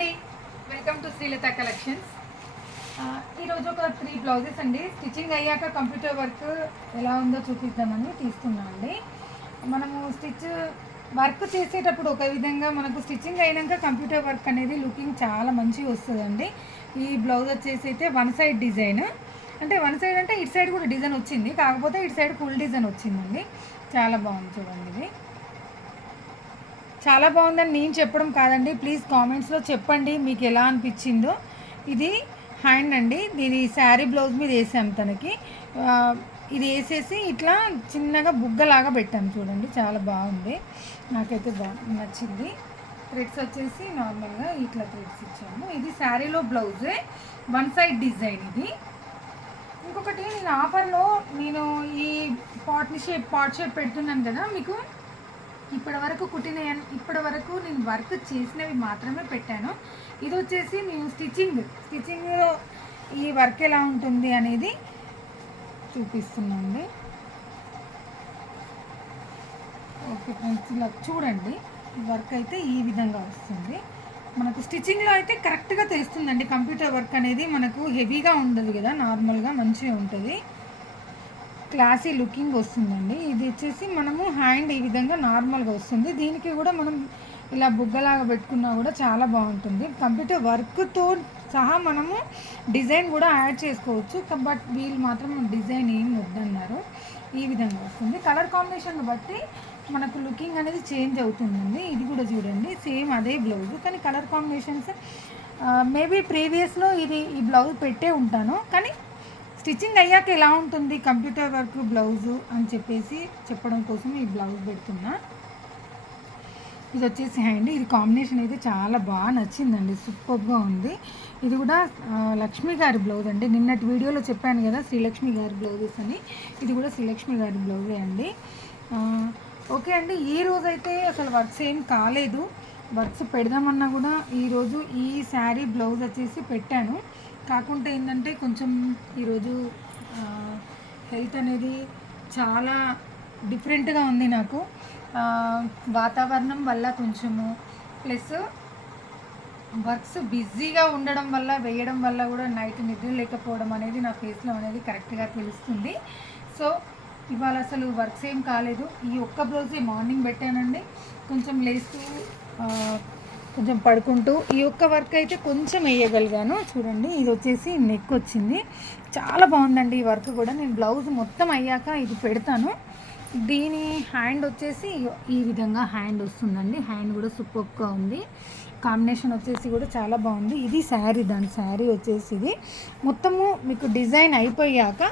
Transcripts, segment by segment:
అండి, welcome to Srilatha collections. ఈరోజు ఒక 3 బ్లౌజెస్ అండి స్టిచ్చింగ్ అయ్యాక కంప్యూటర్ వర్క్ ఎలా ఉందో చూపిద్దామని తీసుకున్నాం అండి. మనము వర్క్ చేసేటప్పుడు ఒక విధంగా, మనకు స్టిచ్చింగ్ అయినాక కంప్యూటర్ వర్క్ అనేది లుకింగ్ చాలా మంచిగా వస్తుందండి. ఈ బ్లౌజ్ వచ్చేసి అయితే వన్ సైడ్ డిజైన్, అంటే వన్ సైడ్ అంటే ఇటు సైడ్ కూడా డిజైన్ వచ్చింది, కాకపోతే ఇటు సైడ్ ఫుల్ డిజైన్ వచ్చిందండి. చాలా బాగుంది చూడండి. ఇది చాలా బాగుందని నేను చెప్పడం కాదండి, ప్లీజ్ కామెంట్స్లో చెప్పండి మీకు ఎలా అనిపించిందో. ఇది హ్యాండ్ అండి, దీని శారీ బ్లౌజ్ మీద వేసాం తనకి. ఇది వేసేసి ఇట్లా చిన్నగా బుగ్గలాగా పెట్టాం చూడండి, చాలా బాగుంది, నాకైతే నచ్చింది. థ్రెడ్స్ వచ్చేసి నార్మల్గా ఇట్లా థ్రెడ్స్ ఇచ్చాము. ఇది శారీలో బ్లౌజే, వన్ సైడ్ డిజైన్. ఇది ఇంకొకటి, నేను ఆఫర్లో ఈ పాట్ షేప్ పెడుతున్నాను కదా మీకు. ఇప్పటి వరకు నేను వర్క్ చేసినవి మాత్రమే పెట్టాను. ఇది వచ్చేసి నేను స్టిచ్చింగ్లో ఈ వర్క్ ఎలా ఉంటుంది అనేది చూపిస్తున్నాండి. ఓకే ఫ్రెండ్స్, ఇలా చూడండి, వర్క్ అయితే ఈ విధంగా వస్తుంది. మనకు స్టిచ్చింగ్లో అయితే కరెక్ట్గా తెలుస్తుందండి. కంప్యూటర్ వర్క్ అనేది మనకు హెవీగా ఉండదు కదా, నార్మల్గా మంచిగా ఉంటుంది, క్లాసీ లుకింగ్ వస్తుందండి. ఇది వచ్చేసి మనము హ్యాండ్ ఈ విధంగా నార్మల్గా వస్తుంది. దీనికి కూడా మనం ఇలా బుగ్గలాగా పెట్టుకున్నా కూడా చాలా బాగుంటుంది. కంప్యూటర్ వర్క్తో సహా మనము డిజైన్ కూడా యాడ్ చేసుకోవచ్చు, బట్ వీళ్ళు మాత్రం డిజైన్ ఏం వద్దన్నారు. ఈ విధంగా వస్తుంది. కలర్ కాంబినేషన్ బట్టి మనకు లుకింగ్ అనేది చేంజ్ అవుతుందండి. ఇది కూడా చూడండి, సేమ్ అదే బ్లౌజ్, కానీ కలర్ కాంబినేషన్స్ మేబీ ప్రీవియస్లో ఈ బ్లౌజ్ పెట్టే ఉంటాను, కానీ స్టిచ్చింగ్ అయ్యాక ఎలా ఉంటుంది కంప్యూటర్ వర్క్ బ్లౌజు అని చెప్పేసి చెప్పడం కోసం ఈ బ్లౌజ్ పెడుతున్నా. ఇది వచ్చేసి హ్యాండ్. ఇది కాంబినేషన్ అయితే చాలా బాగా నచ్చిందండి, సూపర్గా ఉంది. ఇది కూడా లక్ష్మి గారి బ్లౌజ్ అండి. నిన్నటి వీడియోలో చెప్పాను కదా శ్రీలక్ష్మి గారి బ్లౌజెస్ అని, ఇది కూడా శ్రీలక్ష్మి గారి బ్లౌజే అండి. ఓకే అండి, ఈరోజు అయితే అసలు వర్క్స్ ఏం కాలేదు. వర్క్స్ పెడదామన్నా కూడా ఈరోజు ఈ శారీ బ్లౌజ్ వచ్చేసి పెట్టాను. కాకుంటే ఏంటంటే కొంచెం ఈరోజు హెల్త్ అనేది చాలా డిఫరెంట్గా ఉంది నాకు. వాతావరణం వల్ల కొంచెము, ప్లస్ వర్క్స్ బిజీగా ఉండడం వల్ల, వేయడం వల్ల కూడా నైట్ నిద్ర లేకపోవడం అనేది నా ఫేస్లో అనేది కరెక్ట్గా తెలుస్తుంది. సో ఇవాళ అసలు వర్క్స్ ఏం కాలేదు. ఈ ఒక్క బ్లౌజే మార్నింగ్ పెట్టానండి, కొంచెం లేస్తూ కొంచెం పడుకుంటూ ఈ ఒక్క వర్క్ అయితే కొంచెం వేయగలిగాను. చూడండి, ఇది వచ్చేసి నెక్ వచ్చింది, చాలా బాగుందండి ఈ వర్క్ కూడా. నేను బ్లౌజ్ మొత్తం అయ్యాక ఇది పెడతాను. దీని హ్యాండ్ వచ్చేసి ఈ విధంగా హ్యాండ్ వస్తుందండి. హ్యాండ్ కూడా సూపర్గా ఉంది, కాంబినేషన్ వచ్చేసి కూడా చాలా బాగుంది. ఇది శారీ, దాని శారీ వచ్చేసి ఇది మొత్తము మీకు డిజైన్ అయిపోయాక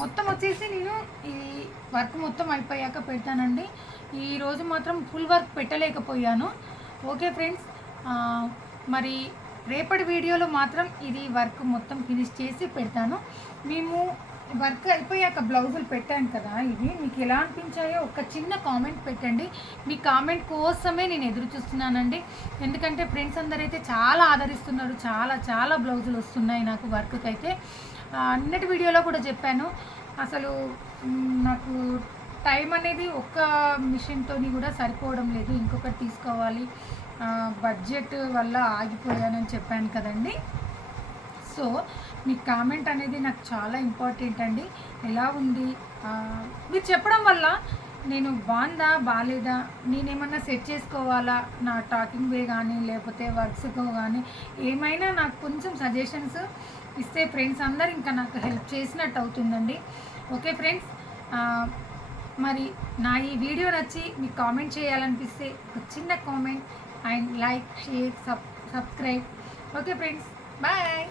మొత్తం వచ్చేసి నేను ఈ వర్క్ మొత్తం అయిపోయాక పెడతానండి. ఈరోజు మాత్రం ఫుల్ వర్క్ పెట్టలేకపోయాను. ఓకే ఫ్రెండ్స్, మరి రేపటి వీడియోలో మాత్రం ఇది వర్క్ మొత్తం ఫినిష్ చేసి పెడతాను. మేము వర్క్ అయిపోయాక బ్లౌజులు పెట్టాను కదా, ఇవి మీకు ఎలా అనిపించాయో ఒక చిన్న కామెంట్ పెట్టండి. మీ కామెంట్ కోసమే నేను ఎదురు చూస్తున్నానండి. ఎందుకంటే ఫ్రెండ్స్ అందరైతే చాలా ఆదరిస్తున్నారు, చాలా బ్లౌజులు వస్తున్నాయి నాకు వర్క్కి అయితే. అన్నటి వీడియోలో కూడా చెప్పాను, అసలు నాకు టైం అనేది ఒక్క మిషన్తో కూడా సరిపోవడం లేదు, ఇంకొకటి తీసుకోవాలి, బడ్జెట్ వల్ల ఆగిపోయానని చెప్పాను కదండి. సో మీ కామెంట్ అనేది నాకు చాలా ఇంపార్టెంట్ అండి. ఎలా ఉంది మీరు చెప్పడం వల్ల నేను బాగుందా బాగాలేదా, నేనేమన్నా సెట్ చేసుకోవాలా, నా టాకింగ్ వే కానీ లేకపోతే వర్క్స్తో కానీ ఏమైనా నాకు కొంచెం సజెషన్స్ ఇస్తే ఫ్రెండ్స్ అందరు ఇంకా నాకు హెల్ప్ చేసినట్టు అవుతుందండి. ఓకే ఫ్రెండ్స్, మరి నా ఈ వీడియో నచ్చి మీకు కామెంట్ చేయాలనిపిస్తే ఒక చిన్న comment and like, share, subscribe. Okay friends, bye.